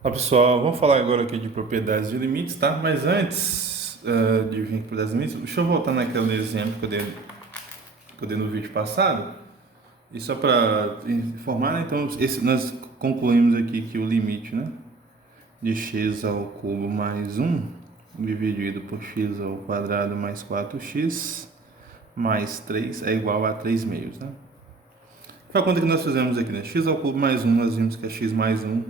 Olá pessoal, vamos falar agora aqui de propriedades de limites, tá? Mas antes de vir para propriedades de limites, deixa eu voltar naquele exemplo que eu dei no vídeo passado. E só para informar, né? Então nós concluímos aqui que o limite, né, de x ao cubo mais um dividido por x ao quadrado mais 4x mais 3 é igual a 3 meios, né? Foi a conta que nós fizemos aqui, né? X ao cubo mais um, nós vimos que é x mais um.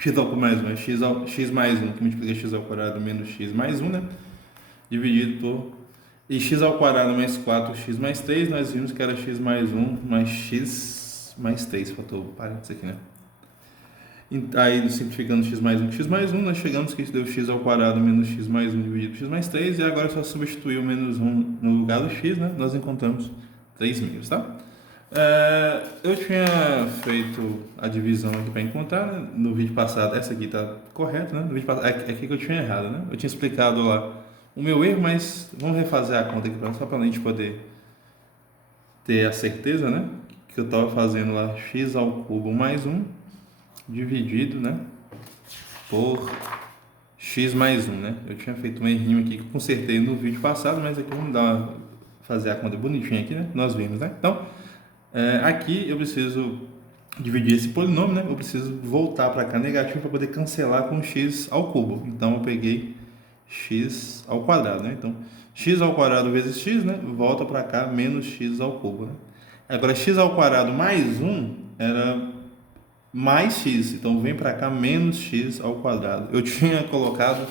X ao cubo mais um é x mais um, que multiplica x ao quadrado menos x mais um, né? Dividido por... E x ao quadrado mais 4x mais 3, nós vimos que era x mais um mais x mais 3. Faltou parênteses aqui, né? Aí, simplificando x mais 1 com x mais um, nós chegamos que isso deu x ao quadrado menos x mais um dividido por x mais 3. E agora é só substituir o menos um no lugar do x, né? Nós encontramos 3 meios, tá? Eu tinha feito a divisão aqui para encontrar, né? No vídeo passado. Essa aqui está correta, né? No vídeo passado, é aqui que eu tinha errado, né? Eu tinha explicado lá o meu erro, mas vamos refazer a conta aqui só para a gente poder ter a certeza, né? Que eu estava fazendo lá x ao cubo mais um dividido, né, por x mais um, né? Eu tinha feito um errinho aqui que eu consertei no vídeo passado, mas aqui vamos fazer a conta bonitinha aqui, né? Nós vimos, né? Então, aqui eu preciso dividir esse polinômio, né? Eu preciso voltar para cá negativo para poder cancelar com x ao cubo. Então, eu peguei x ao quadrado, né? Então, x ao quadrado vezes x, né? Volta para cá menos x ao cubo, né? Agora, x ao quadrado mais 1 era mais x, então vem para cá menos x ao quadrado. Eu tinha colocado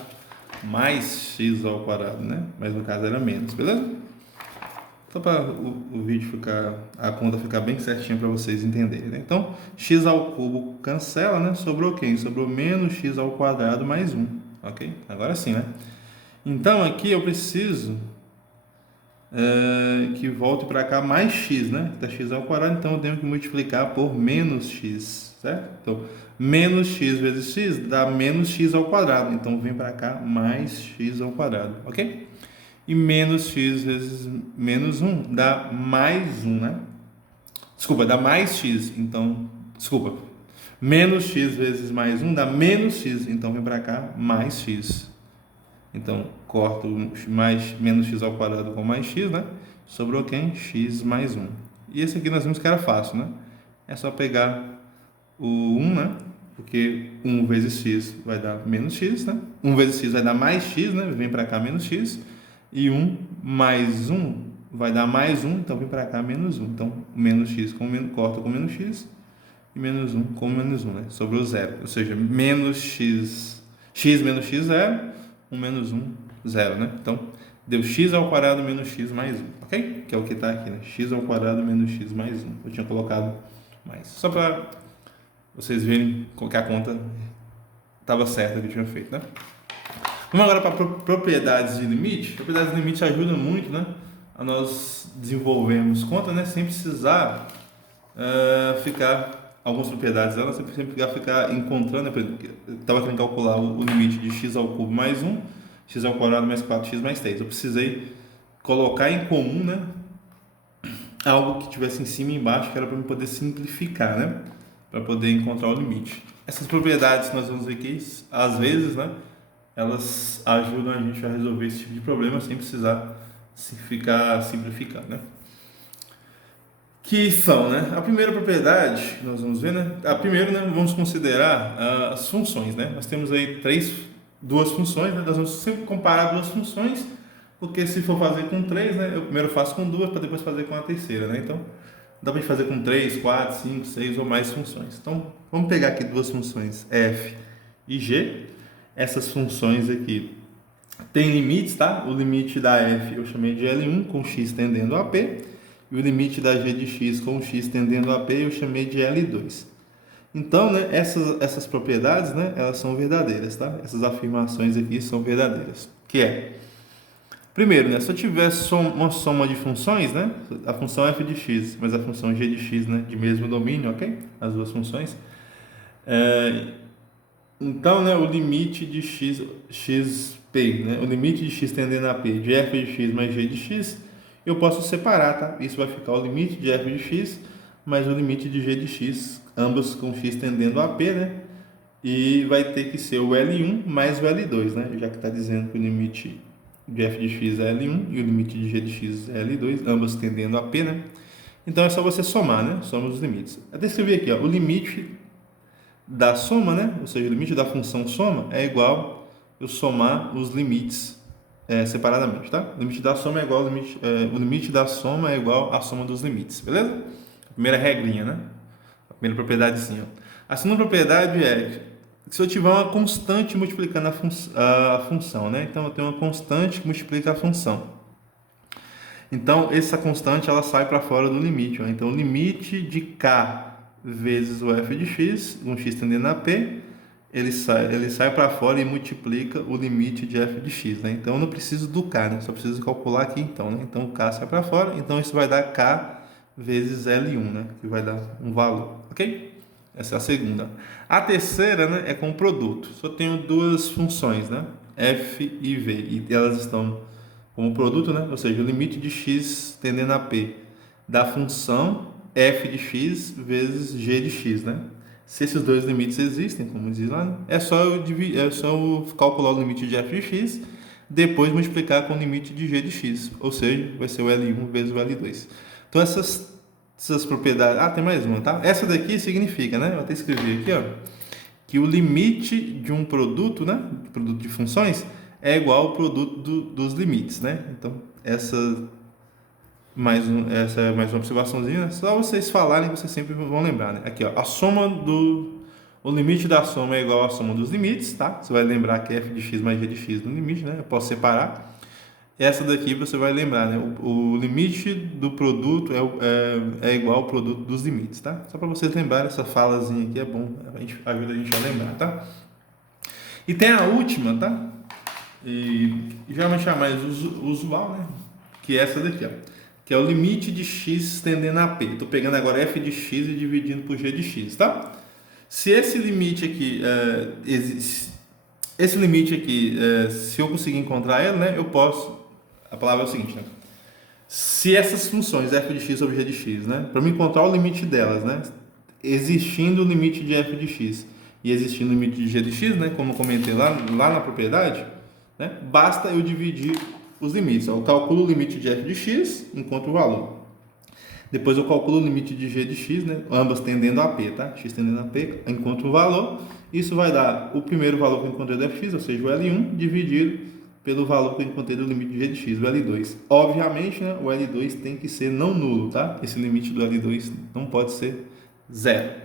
mais x ao quadrado, né? Mas no caso era menos, beleza? Só para o vídeo ficar, a conta ficar bem certinha para vocês entenderem, né? Então, x ao cubo cancela, né? Sobrou quem? Sobrou menos x ao quadrado mais 1, ok? Agora sim, né? Então, aqui eu preciso que volte para cá mais x, né? Está x ao quadrado, então eu tenho que multiplicar por menos x, certo? Então, menos x vezes x dá menos x ao quadrado, então vem para cá mais x ao quadrado, ok? E menos x vezes menos 1 dá mais 1, né? Desculpa, dá mais x, então... Desculpa. Menos x vezes mais 1 dá menos x, então vem para cá mais x. Então, corto menos x ao quadrado com mais x, né? Sobrou quem? X mais 1. E esse aqui nós vimos que era fácil, né? É só pegar o 1, né? Porque 1 vezes x vai dar menos x, né? 1 vezes x vai dar mais x, né? Vem para cá menos x. E 1 mais 1 vai dar mais 1, então vem para cá menos 1. Então, menos x corta com menos x. E menos 1 com menos 1, né? Sobrou 0. Ou seja, menos x menos x, 0. 1 menos 1, 0, né? Então, deu x ao quadrado menos x mais 1, ok? Que é o que está aqui, né? X ao quadrado menos x mais 1. Eu tinha colocado mais. Só para vocês verem que a conta estava certa que eu tinha feito, né? Vamos agora para propriedades de limite. Propriedades de limite ajudam muito, né? A nós desenvolvermos conta, né? Sem precisar ficar... Algumas propriedades dela, sempre ficar encontrando, né? Eu estava querendo calcular o limite de x ao cubo mais 1, x ao quadrado mais 4x mais 3. Eu precisei colocar em comum, né? Algo que tivesse em cima e embaixo, que era para eu poder simplificar, né? Para poder encontrar o limite. Essas propriedades que nós vamos ver aqui, às vezes, né? Elas ajudam a gente a resolver esse tipo de problema sem precisar ficar simplificando, né? Que são, né? A primeira propriedade que nós vamos ver, né? A primeira, né, vamos considerar as funções, né? Nós temos aí duas funções, né? Nós vamos sempre comparar duas funções, porque se for fazer com três, né? Eu primeiro faço com duas para depois fazer com a terceira, né? Então, dá para fazer com 3, 4, 5, 6 ou mais funções. Então, vamos pegar aqui duas funções f e g. Essas funções aqui têm limites, tá? O limite da f eu chamei de L1 com x tendendo a p. E o limite da g de x com x tendendo a p eu chamei de L2. Então, né, essas propriedades, né, elas são verdadeiras, tá? Essas afirmações aqui são verdadeiras. Que é, primeiro, né, se eu tiver uma soma de funções, né, a função f de x, mas a função g de x, né, de mesmo domínio, ok? As duas funções. Então, né, o limite de xp, né, o limite de x tendendo a p de f de x mais g de x, eu posso separar, tá? Isso vai ficar o limite de f de x mais o limite de g de x, ambos com x tendendo a p, né? e vai ter que ser o L1 mais o L2, né? Já que está dizendo que o limite de f de x é L1 e o limite de g de x é L2, ambos tendendo a P, né? Então é só você somar, né? Soma os limites. Até escrevi aqui, ó, o limite da soma, né? Ou seja, o limite da função soma é igual eu somar os limites separadamente, tá? O limite da soma é igual ao limite, o limite da soma é igual à soma dos limites, beleza? A primeira regrinha, né? A primeira propriedadezinha. A segunda propriedade é se eu tiver uma constante multiplicando a função, né? Então eu tenho uma constante que multiplica a função. Então essa constante ela sai para fora do limite. Ó. Então o limite de k vezes o f de x, um x tendendo a p, ele sai para fora e multiplica o limite de f de x, né? Então eu não preciso do k, né? Só preciso calcular aqui então, né? Então o k sai para fora, então isso vai dar k vezes L1, né? Que vai dar um valor, ok? Essa é a segunda. A terceira, né, é com o produto. Só tenho duas funções, né? F e V, e elas estão como produto, né? Ou seja, o limite de x tendendo a p da função f de x vezes g de x, né? Se esses dois limites existem, como diz lá, né? é só eu calcular o limite de f de x, depois multiplicar com o limite de g de x, ou seja, vai ser o L1 vezes o L2. Então essas propriedades, tem mais uma, tá? Essa daqui significa, né? Eu até escrevi aqui, ó, que o limite de um produto, né, produto de funções, é igual ao produto dos limites, né? Então, essa é mais uma observaçãozinha, né? Só vocês falarem, vocês sempre vão lembrar, né? Aqui, ó, o limite da soma é igual à soma dos limites, tá? Você vai lembrar que é f de x mais g de x no limite, né? Eu posso separar. Essa daqui você vai lembrar, né? O limite do produto é igual ao produto dos limites, tá? Só para vocês lembrarem, essa falazinha aqui é bom, ajuda a gente a lembrar, tá? E tem a última, tá? E geralmente é a mais usual, né? Que é essa daqui, ó. Que é o limite de x tendendo a p. Estou pegando agora f de x e dividindo por g de x, tá? Se esse limite aqui se eu conseguir encontrar ele, né? Eu posso. A palavra é o seguinte, né? Se essas funções f de x sobre g de x, né? Para me encontrar o limite delas, né? Existindo o limite de f de x e existindo o limite de g de x, né? Como eu comentei lá na propriedade, né? Basta eu dividir os limites. Eu calculo o limite de f de x, encontro o valor. Depois eu calculo o limite de g de x, né? Ambas tendendo a p, tá? X tendendo a p, encontro o valor. Isso vai dar o primeiro valor que eu encontrei do fx, ou seja, o L1, dividido pelo valor que eu encontrei do limite de g de x, o L2. Obviamente, né, o L2 tem que ser não nulo, tá? Esse limite do L2 não pode ser zero.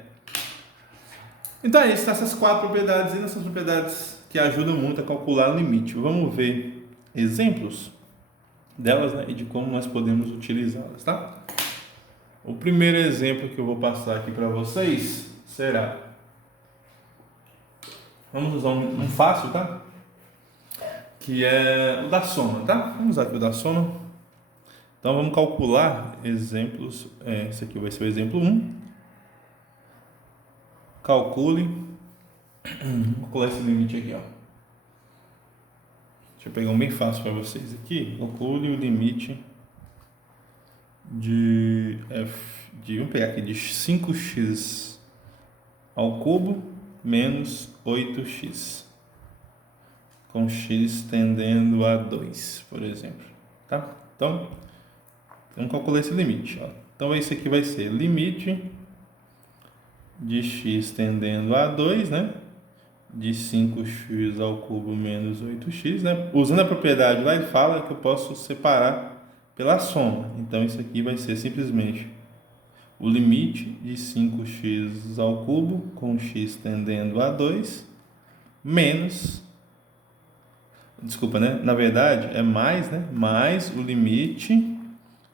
Então é isso, essas quatro propriedades, essas propriedades que ajudam muito a calcular o limite. Vamos ver exemplos delas, né, e de como nós podemos utilizá-las, tá? O primeiro exemplo que eu vou passar aqui para vocês será, vamos usar um fácil, tá? Que é o da soma, tá? Vamos usar aqui o da soma. Então vamos calcular exemplos. Esse aqui vai ser o exemplo 1. Calcule. Vou calcular esse limite aqui, ó. Deixa eu pegar um bem fácil para vocês aqui. Calcule o limite vamos pegar aqui de 5x ao cubo menos 8x. Com x tendendo a 2, por exemplo, tá? Então, vamos calcular esse limite, ó. Então, esse aqui vai ser limite de x tendendo a 2, né? De 5x ao cubo menos 8x, né? Usando a propriedade lá, ele fala que eu posso separar pela soma. Então, isso aqui vai ser simplesmente o limite de 5x ao cubo com x tendendo a 2 menos... Desculpa, né? Na verdade, é mais, né? Mais o limite.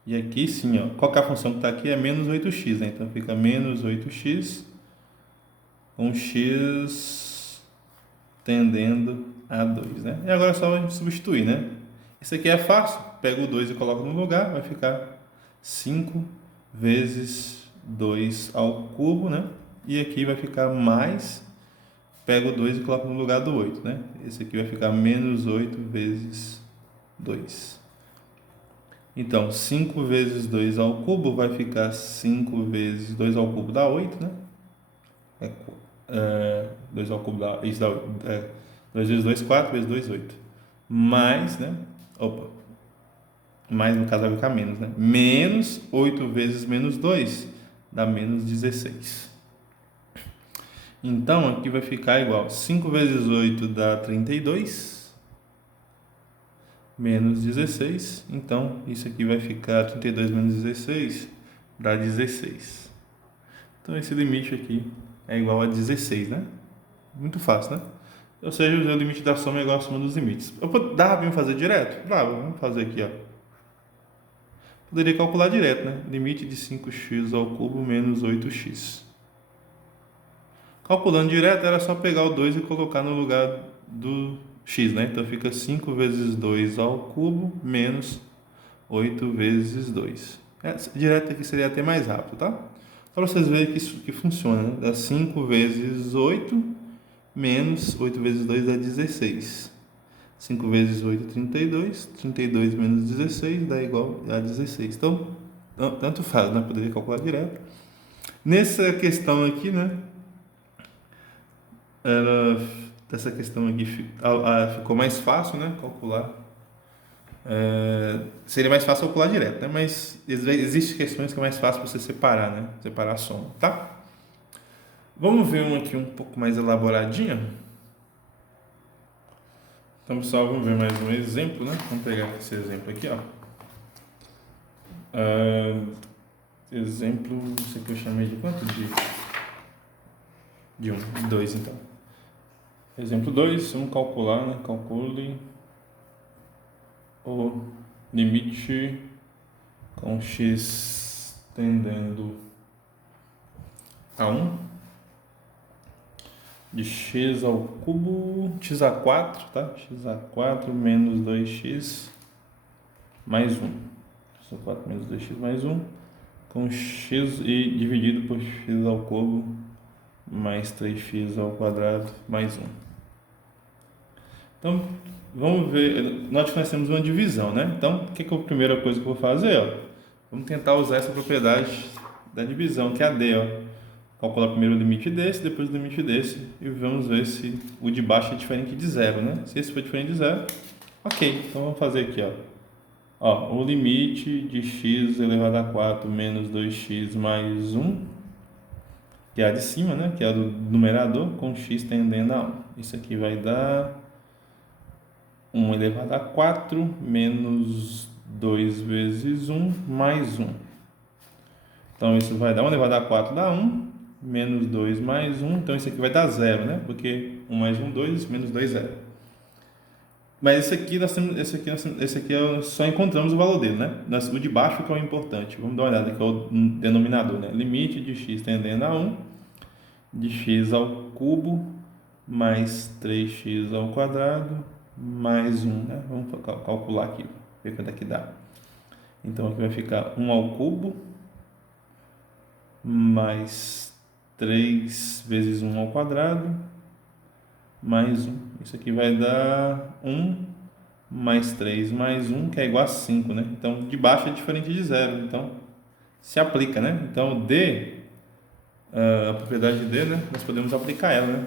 E aqui sim, ó. Qual que é a função que está aqui? É menos 8x, né? Então fica menos 8x com x tendendo a 2, né? E agora é só a gente substituir, né? Isso aqui é fácil. Pega o 2 e coloca no lugar. Vai ficar 5 vezes 2 ao cubo, né? E aqui vai ficar mais... Pega o 2 e coloca no lugar do 8, né? Esse aqui vai ficar menos 8 vezes 2. Então, 5 vezes 2 ao cubo vai ficar 5 vezes 2 ao cubo dá 8, né? É 2 ao cubo dá, isso dá 2 vezes 2, 4 vezes 2, 8. Mais, né? Mais no caso vai ficar menos, né? Menos 8 vezes menos 2 dá menos 16. Então aqui vai ficar igual 5 vezes 8 dá 32, menos 16. Então isso aqui vai ficar 32 menos 16 dá 16. Então esse limite aqui é igual a 16, né? Muito fácil, né? Ou seja, o limite da soma é igual à soma dos limites. Dá para fazer direto? Dá, vamos fazer aqui, ó. Poderia calcular direto, né? Limite de 5x ao cubo menos 8x. Calculando direto, era só pegar o 2 e colocar no lugar do x, né? Então fica 5 vezes 2 ao cubo menos 8 vezes 2. Direto aqui seria até mais rápido, tá? Só para vocês verem que isso que funciona, né? Dá 5 vezes 8 menos 8 vezes 2 dá 16. 5 vezes 8 é 32. 32 menos 16 dá igual a 16. Então, tanto faz, né? Poderia calcular direto. Nessa questão aqui, né? Essa questão aqui ficou mais fácil, né? Calcular. Seria mais fácil calcular direto, né? Mas existem questões que é mais fácil você separar, né? Separar a soma, tá? Vamos ver uma aqui um pouco mais elaboradinha. Então, pessoal, vamos ver mais um exemplo, né? Vamos pegar esse exemplo aqui, ó. Exemplo, isso aqui eu chamei de quanto? De 1, de 2, então. Exemplo 2, vamos calcular, né? Calcule o limite com x tendendo a 1 de x ao cubo, x a 4, tá? X a 4 menos 2x mais 1. X a 4 menos 2x mais 1 com x e dividido por x ao cubo mais 3x ao quadrado mais 1. Então, vamos ver. Nós temos uma divisão, né? Então, o que é a primeira coisa que eu vou fazer? Ó? Vamos tentar usar essa propriedade da divisão, que é a D, ó. Calcular primeiro o limite desse, depois o limite desse, e vamos ver se o de baixo é diferente de zero, né? Se esse for diferente de zero, ok. Então vamos fazer aqui, ó. O limite de x elevado a 4 menos 2x mais 1, que é a de cima, né? Que é a do numerador, com x tendendo a 1. Isso aqui vai dar 1 elevado a 4 menos 2 vezes 1 mais 1. Então isso vai dar 1 elevado a 4 dá 1. Menos 2 mais 1, então isso aqui vai dar 0, né? Porque 1 mais 1, 2, menos 2, 0. Mas esse aqui só encontramos o valor dele, né? O de baixo que é o importante. Vamos dar uma olhada, que é o denominador, né? Limite de x tendendo a 1, de x ao cubo, mais 3x ao quadrado, mais 1, né? Vamos calcular aqui, ver quanto é que dá. Então aqui vai ficar 1 ao cubo, mais 3 vezes 1 ao quadrado, mais 1. Isso aqui vai dar 1 mais 3 mais 1, que é igual a 5, né? Então, de baixo é diferente de zero, então se aplica, né? Então, D, a propriedade de D, né? Nós podemos aplicar ela, né?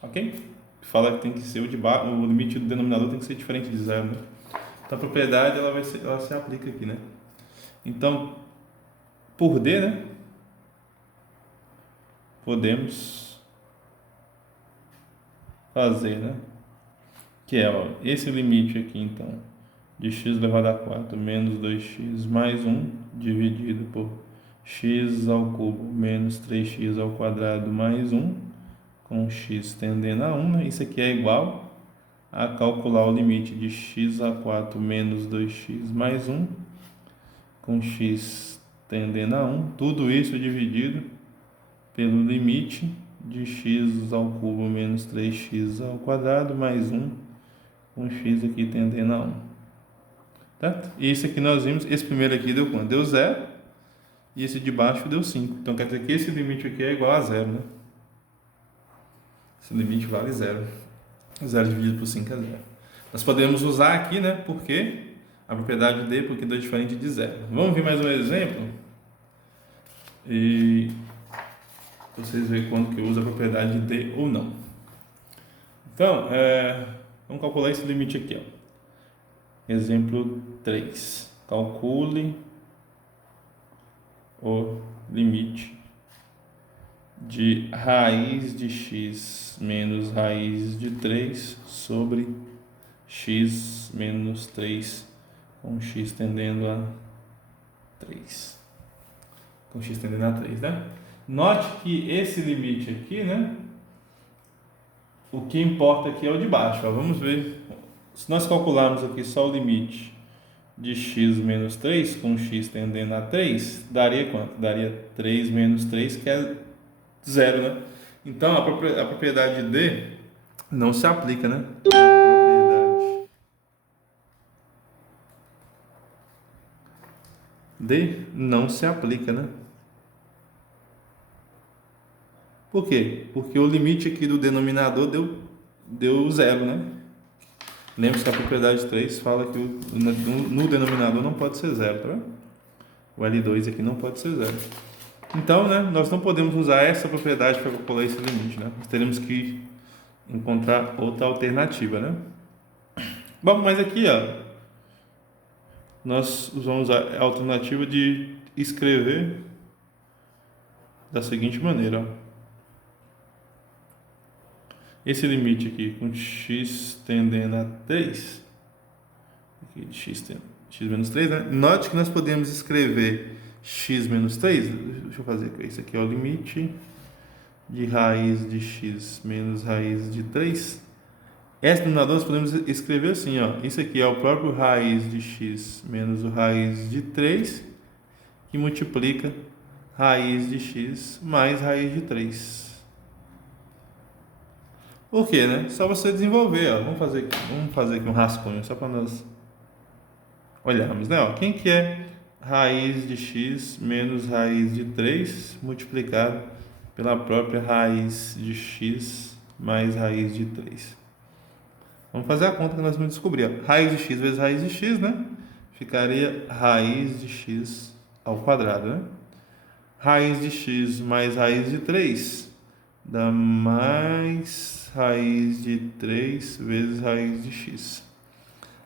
Ok? Fala que tem que ser o limite do denominador tem que ser diferente de zero, né? Então, a propriedade, ela se aplica aqui, né? Então, por D, né? Podemos fazer, né? Que é, ó, esse limite aqui, então, de x elevado a 4 menos 2x mais 1 dividido por x ao cubo menos 3x ao quadrado mais 1 com x tendendo a 1, né? Isso aqui é igual a calcular o limite de x a 4 menos 2x mais 1 com x tendendo a 1, tudo isso dividido pelo limite de x ao cubo menos 3x ao quadrado mais 1 com x aqui tendendo a 1. Certo? E isso aqui nós vimos, esse primeiro aqui deu quanto? Deu 0 e esse de baixo deu 5. Então quer dizer que esse limite aqui é igual a 0, né? Esse limite vale 0. 0 dividido por 5 é 0. Nós podemos usar aqui, né? Porque a propriedade D, porque deu diferente de 0. Vamos ver mais um exemplo? E Vocês veem quando que usa a propriedade de ou não. Então, vamos calcular esse limite aqui, ó. Exemplo 3. Calcule o limite de raiz de x menos raiz de 3 sobre x menos 3 com x tendendo a 3. Com x tendendo a 3, né? Note que esse limite aqui, né? O que importa aqui é o de baixo. Ó. Vamos ver. Se nós calcularmos aqui só o limite de x menos 3 com x tendendo a 3, daria quanto? Daria 3 menos 3, que é 0, né? Então, a propriedade D não se aplica, né? A propriedade D não se aplica, né? Por quê? Porque o limite aqui do denominador deu 0, né? Lembre-se que a propriedade 3 fala que no denominador não pode ser 0, tá vendo? O L2 aqui não pode ser 0. Então, né, nós não podemos usar essa propriedade para calcular esse limite, né? Nós teremos que encontrar outra alternativa, né? Bom, mas aqui, ó, nós vamos usar a alternativa de escrever da seguinte maneira, ó. Esse limite aqui com x tendendo a 3, aqui de x menos 3, né? Note que nós podemos escrever x menos 3, deixa eu fazer aqui, isso aqui é o limite de raiz de x menos raiz de 3. Esse denominador nós podemos escrever assim, ó, isso aqui é o próprio raiz de x menos o raiz de 3, que multiplica raiz de x mais raiz de 3. Por quê, né? Só você desenvolver, ó. Vamos fazer aqui um rascunho só para nós olharmos, né? Ó, quem que é raiz de x menos raiz de 3 multiplicado pela própria raiz de x mais raiz de 3? Vamos fazer a conta que nós vamos descobrir. Ó. Raiz de x vezes raiz de x, né? Ficaria raiz de x ao quadrado, né? Raiz de x mais raiz de 3 dá mais raiz de 3 vezes raiz de x.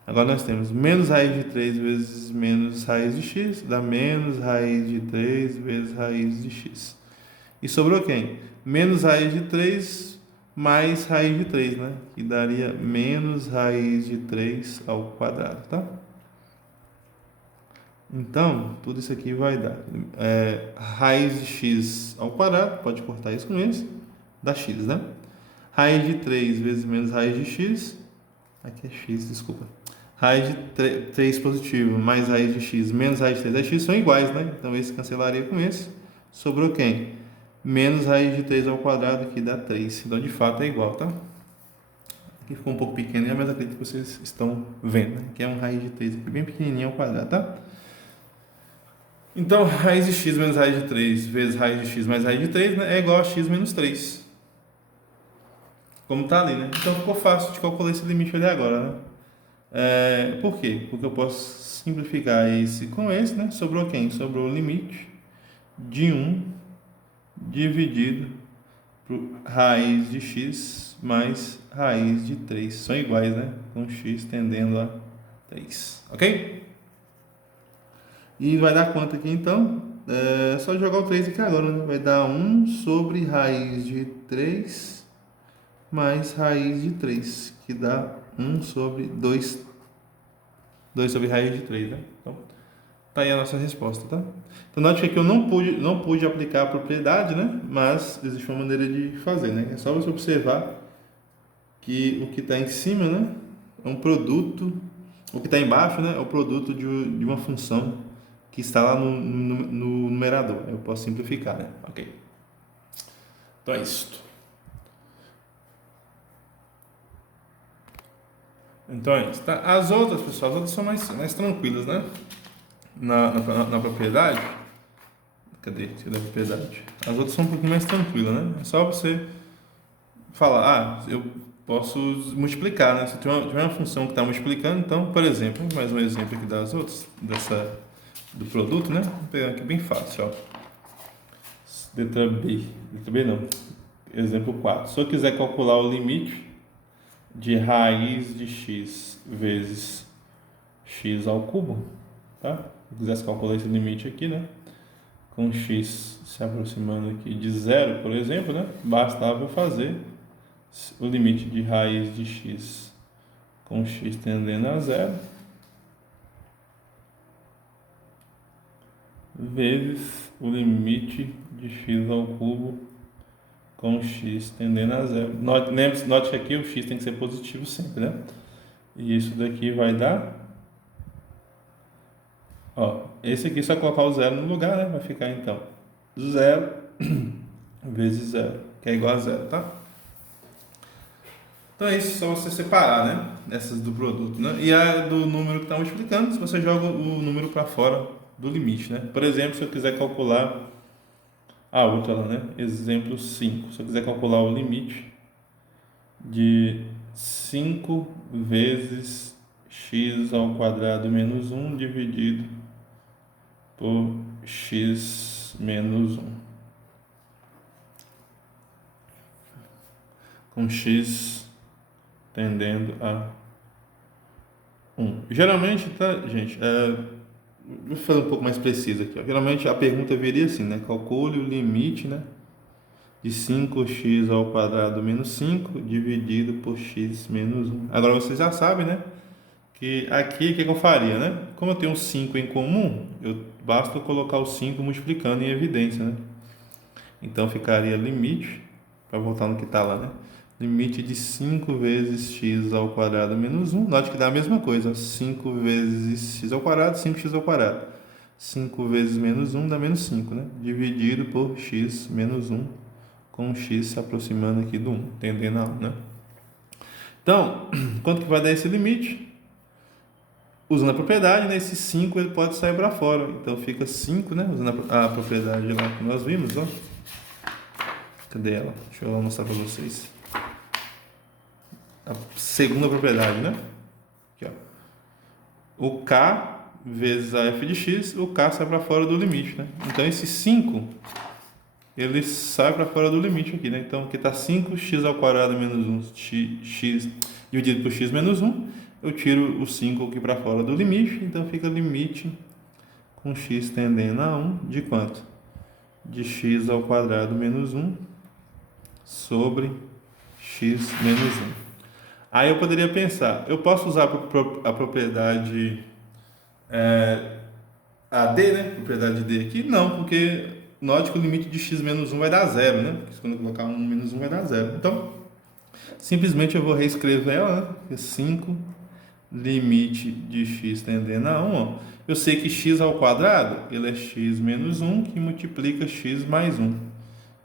Agora nós temos menos raiz de 3 vezes menos raiz de x, dá menos raiz de 3 vezes raiz de x. E sobrou quem? Menos raiz de 3 mais raiz de 3, né? Que daria menos raiz de 3 ao quadrado, tá? Então, tudo isso aqui vai dar raiz de x ao quadrado, pode cortar isso com isso, dá x, né? Raiz de 3 vezes menos raiz de x, aqui é x, desculpa. Raiz de 3 positivo mais raiz de x menos raiz de 3 é x, são iguais, né? Então, esse cancelaria com esse. Sobrou quem? Menos raiz de 3 ao quadrado, que dá 3. Então, de fato, é igual, tá? Aqui ficou um pouco pequeno, mas acredito que vocês estão vendo, né? Que é um raiz de 3 aqui, bem pequenininho ao quadrado, tá? Então, raiz de x menos raiz de 3 vezes raiz de x mais raiz de 3, né, é igual a x menos 3. Como está ali, né? Então, ficou fácil de calcular esse limite ali agora, né? Por quê? Porque eu posso simplificar esse com esse, né? Sobrou quem? Sobrou o limite de 1 dividido por raiz de x mais raiz de 3. São iguais, né? Com x tendendo a 3. Ok? E vai dar quanto aqui, então? É só jogar o 3 aqui agora, né? Vai dar 1 sobre raiz de 3 mais raiz de 3, que dá 1 sobre 2 sobre raiz de 3, né? Então, tá aí a nossa resposta, tá? Então, note que aqui eu não pude aplicar a propriedade, né? Mas existe uma maneira de fazer, né? É só você observar que o que está em cima, né? É um produto, o que está embaixo, né? É o produto de uma função que está lá no numerador. Eu posso simplificar, né? Ok. Então é isso. Então é isso, tá? As outras, pessoal, as outras são mais tranquilas, né? Na propriedade. Cadê a propriedade? As outras são um pouquinho mais tranquilas, né? É só você falar, eu posso multiplicar, né? Se tiver uma função que está multiplicando, então, por exemplo, mais um exemplo aqui das outras, do produto, né? Vou pegar aqui bem fácil, ó. Letra B. Letra B não. Exemplo 4. Se eu quiser calcular o limite de raiz de x vezes x ao cubo, tá? Se eu quisesse calcular esse limite aqui, né? Com x se aproximando aqui de zero, por exemplo, né? Bastava eu fazer o limite de raiz de x com x tendendo a zero vezes o limite de x ao cubo com x tendendo a zero. Note que aqui o x tem que ser positivo sempre, né? E isso daqui vai dar... Ó, esse aqui só colocar o zero no lugar, né? Vai ficar então 0 vezes 0, que é igual a zero, tá? Então é isso, só você separar, né? Essas do produto, né? E a do número que está multiplicando, se você joga o número para fora do limite, né? Por exemplo, se eu quiser calcular a outra lá, né? Exemplo 5. Se eu quiser calcular o limite de 5 vezes x ao quadrado menos 1 dividido por x menos 1. Com x tendendo a 1. Geralmente, tá, gente? Vou fazer um pouco mais preciso aqui. Ó. Geralmente a pergunta viria assim, né? Calcule o limite, né? De 5x ao quadrado menos 5 dividido por x menos 1. Agora vocês já sabem, né? Que aqui, o que eu faria, né? Como eu tenho 5 em comum, basta eu colocar o 5 multiplicando em evidência, né? Então ficaria limite, para voltar no que está lá, né? Limite de 5 vezes x ao quadrado menos 1. Note que dá a mesma coisa. 5 vezes x ao quadrado, 5x ao quadrado. 5 vezes menos 1 dá menos 5, né? Dividido por x menos 1, com x se aproximando aqui do 1, tendendo a 1, né? Então, quanto que vai dar esse limite? Usando a propriedade, né? Esse 5 ele pode sair para fora. Então fica 5, né? Usando a propriedade lá que nós vimos, ó. Cadê ela? Deixa eu mostrar para vocês. A segunda propriedade, né? Aqui, ó. O K vezes a f de x, o K sai para fora do limite, né? Então esse 5 ele sai para fora do limite aqui, né? Então aqui está 5x ao quadrado menos 1 x dividido por x menos 1. Eu tiro o 5 aqui para fora do limite, então fica limite com x tendendo a 1 de quanto? De x ao quadrado menos 1 sobre x menos 1. Aí eu poderia pensar, eu posso usar a propriedade AD, né? Propriedade D aqui? Não, porque note que o limite de x menos 1 vai dar zero, né? Porque quando eu colocar 1 menos 1 vai dar zero. Então, simplesmente eu vou reescrever ela, né? 5 limite de x tendendo a 1. Ó. Eu sei que x ao quadrado ele é x menos 1 que multiplica x mais 1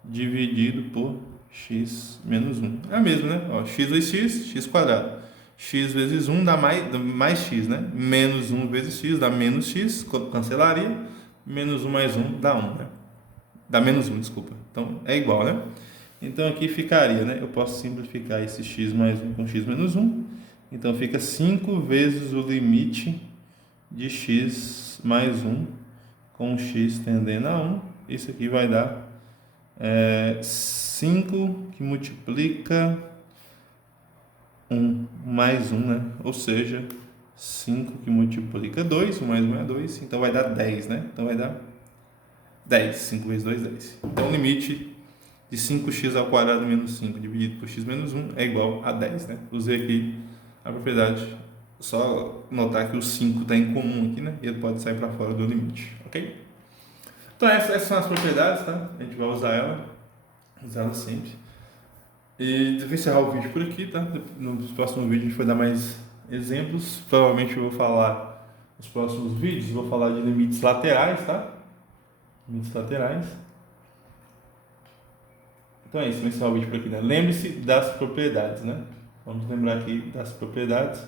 dividido por x menos 1. É a mesma, né? Ó, x vezes x quadrado. X vezes 1 dá mais x, né? Menos 1 vezes x dá menos x, cancelaria. Menos 1 mais 1 dá 1, né? Dá menos 1, desculpa. Então, é igual, né? Então, aqui ficaria, né? Eu posso simplificar esse x mais 1 com x menos 1. Então, fica 5 vezes o limite de x mais 1 com x tendendo a 1. Isso aqui vai dar 5 que multiplica 1 mais 1, né? Ou seja, 5 que multiplica 2, 1 mais 1 é 2, então vai dar 10, né? Então vai dar 10, 5 vezes 2, 10. Então o limite de 5x ao quadrado menos 5 dividido por x menos 1 é igual a 10, né? Usei aqui a propriedade, só notar que o 5 está em comum aqui, né? E ele pode sair para fora do limite, ok? Então essas são as propriedades, tá? A gente vai usar ela sempre. E vou encerrar o vídeo por aqui, tá? No próximo vídeo a gente vai dar mais exemplos. Provavelmente eu vou falar, nos próximos vídeos, vou falar de limites laterais, tá? Limites laterais. Então é isso, vou encerrar o vídeo por aqui, né? Lembre-se das propriedades, né? Vamos lembrar aqui das propriedades,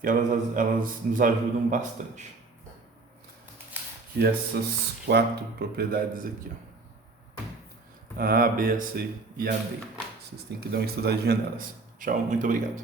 que elas nos ajudam bastante. E essas 4 propriedades aqui, ó. A, B, a, C e a D. Vocês têm que dar uma estudadinha nelas. Tchau, muito obrigado.